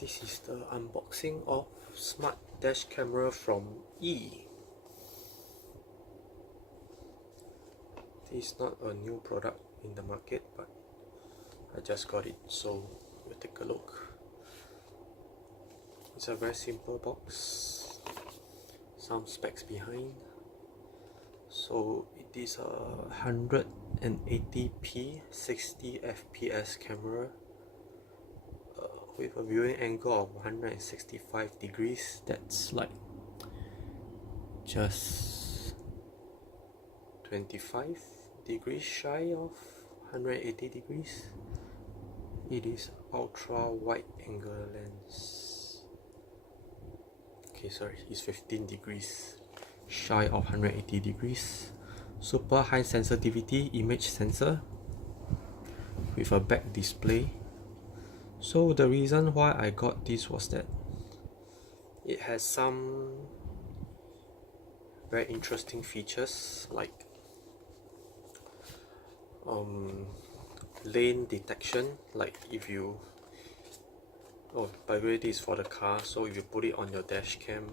This is the unboxing of smart dash camera from E. This is not a new product in the market, but I just got it, so we'll take a look. It's a very simple box, some specs behind. So it is a 180p 60 fps camera with a viewing angle of 165 degrees. That's like just 25 degrees shy of 180 degrees. It is ultra wide angle lens. Okay, sorry, it's 15 degrees shy of 180 degrees. Super high sensitivity image sensor with a back display. So the reason why I got this was that it has some very interesting features like lane detection. Like if you, by the way, this is for the car, so if you put it on your dash cam,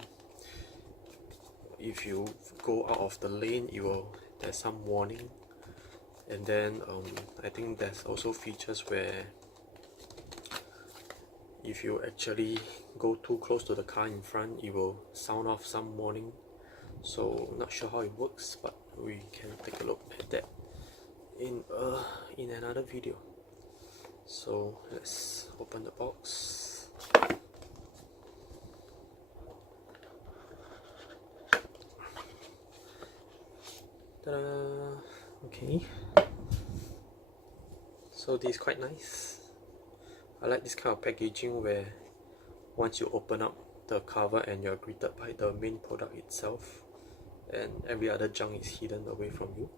if you go out of the lane, there's some warning. And then I think there's also features where if you actually go too close to the car in front, it will sound off some warning. So not sure how it works, but we can take a look at that in another video. So let's open the box. Ta-da! Okay, so this is quite nice. I like this kind of packaging where once you open up the cover and you're greeted by the main product itself, and every other junk is hidden away from you.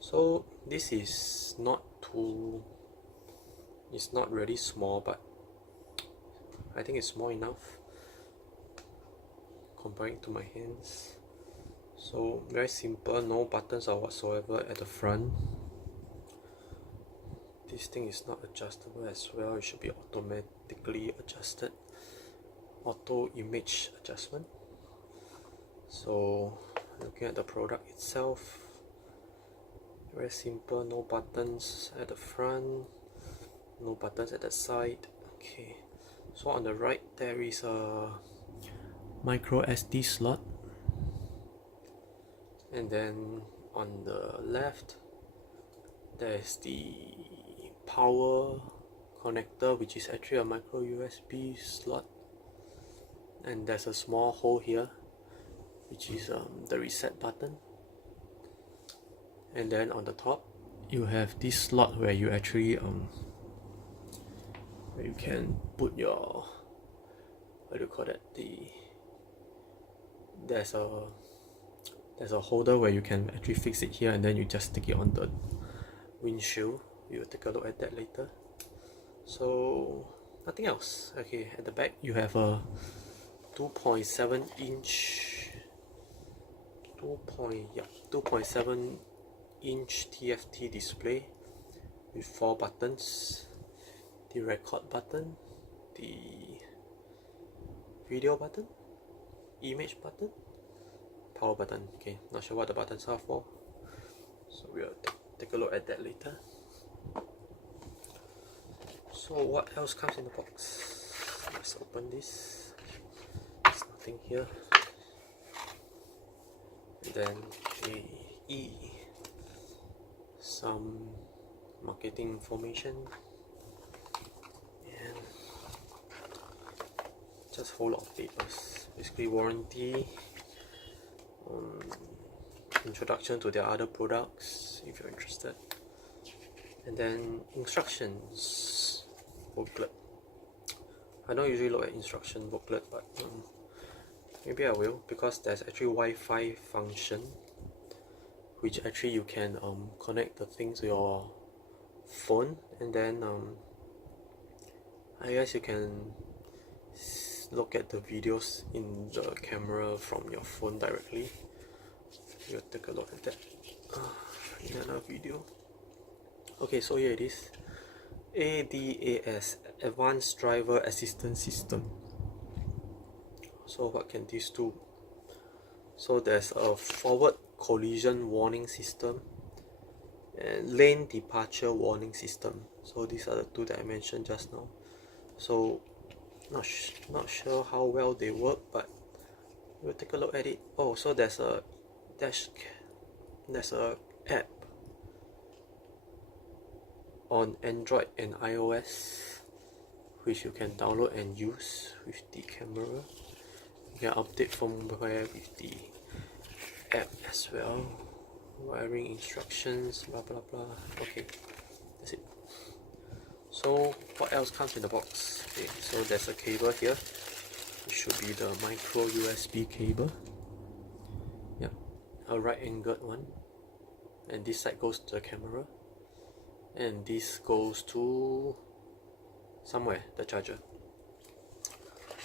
So this is it's not really small, but I think it's small enough comparing to my hands. So very simple, no buttons or whatsoever at the front. This thing is not adjustable as well. It should be automatically adjusted, auto image adjustment. So looking at the product itself, very simple, no buttons at the front, no buttons at the side. Okay, so on the right there is a micro SD slot, and then on the left there's the power connector, which is actually a micro USB slot, and there's a small hole here which is the reset button. And then on the top you have this slot where you actually where you can put your, what do you call that, there's a holder where you can actually fix it here, and then you just stick it on the windshield. We will take a look at that later. So nothing else. Okay, at the back you have a 2.7 inch TFT display with 4 buttons: the record button, the video button, image button, power button. Okay, not sure what the buttons are for, so we'll take a look at that later. So what else comes in the box? Let's open this. There's nothing here. And then some marketing information, and just a whole lot of papers. Basically warranty, introduction to their other products if you're interested, and then instructions booklet. I don't usually look at instruction booklet, but maybe I will, because there's actually Wi-Fi function, which actually you can connect the thing to your phone, and then I guess you can look at the videos in the camera from your phone directly. We'll take a look at that in another video. Okay, so here it is. ADAS, Advanced Driver Assistance System. So what can this do? So there's a forward collision warning system and lane departure warning system. So these are the two that I mentioned just now. So not sure how well they work, but we'll take a look at it. Oh, so there's a app on Android and iOS which you can download and use with the camera. You can update firmware with the app as well. Wiring instructions, blah blah blah. Okay, that's it. So what else comes in the box? Okay, so there's a cable here. It should be the micro USB cable. Yep, a right angled one. And this side goes to the camera. And this goes to somewhere, the charger.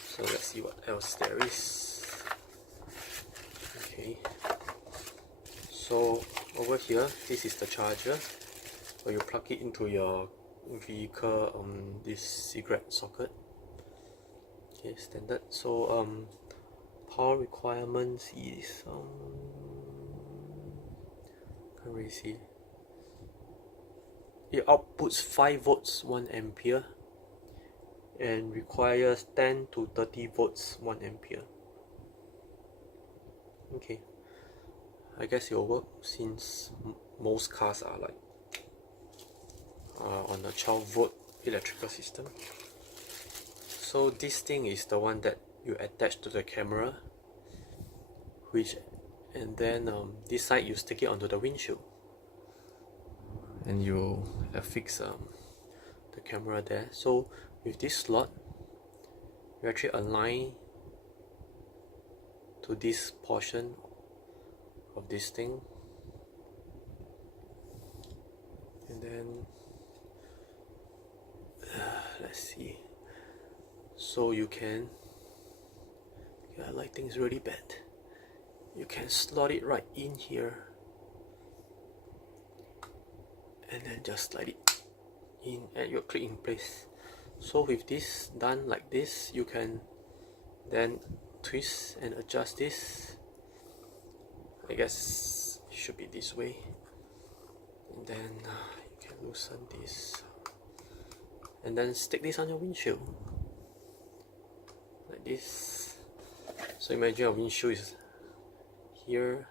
So let's see what else there is. Okay. So over here, this is the charger. So you plug it into your vehicle this cigarette socket. Okay, standard. So power requirements is can't really see. It outputs 5 volts 1 ampere and requires 10 to 30 volts 1 ampere. Okay, I guess it'll work since most cars are like on a 12 volt electrical system. So this thing is the one that you attach to the camera, and then this side you stick it onto the windshield, and you affix the camera there. So with this slot, you actually align to this portion of this thing, and then let's see. So you can, yeah, lighting is really bad. You can slot it right in here, and then just slide it in and you'll click in place. So with this done like this, you can then twist and adjust this. I guess it should be this way, and then you can loosen this and then stick this on your windshield like this. So imagine your windshield is here,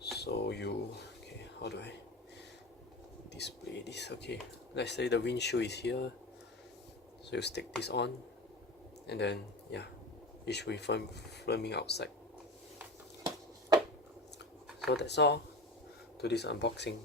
so you, okay, how do I display this? Okay, let's say the windshield is here, so you stick this on, and then yeah, it should be filming outside. So that's all to this unboxing.